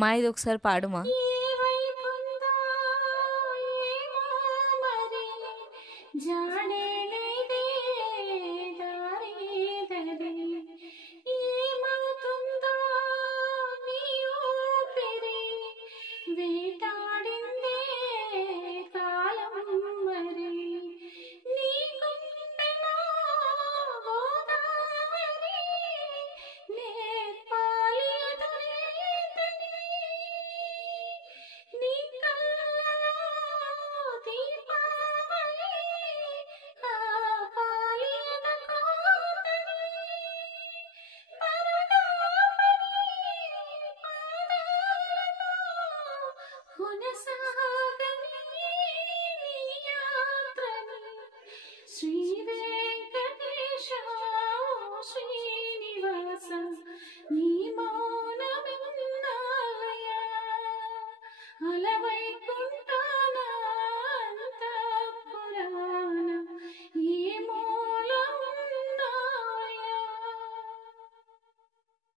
మాయిది ఒకసారి పాడుమా? ఏ వైపుందో ఏమో మరి జాడే లేదే దారి దరి ఏమవుతుందో నీ ఊపిరి వేటాడిందే కాలం మరి నీ గుండెలో గోదావరి నేర్పాలి ఎదురీతని నీ కళ్ళలో దీపావళి ఆపాలి ఎదకోతని పరగాపని పాదాలతో కొనసాగాలి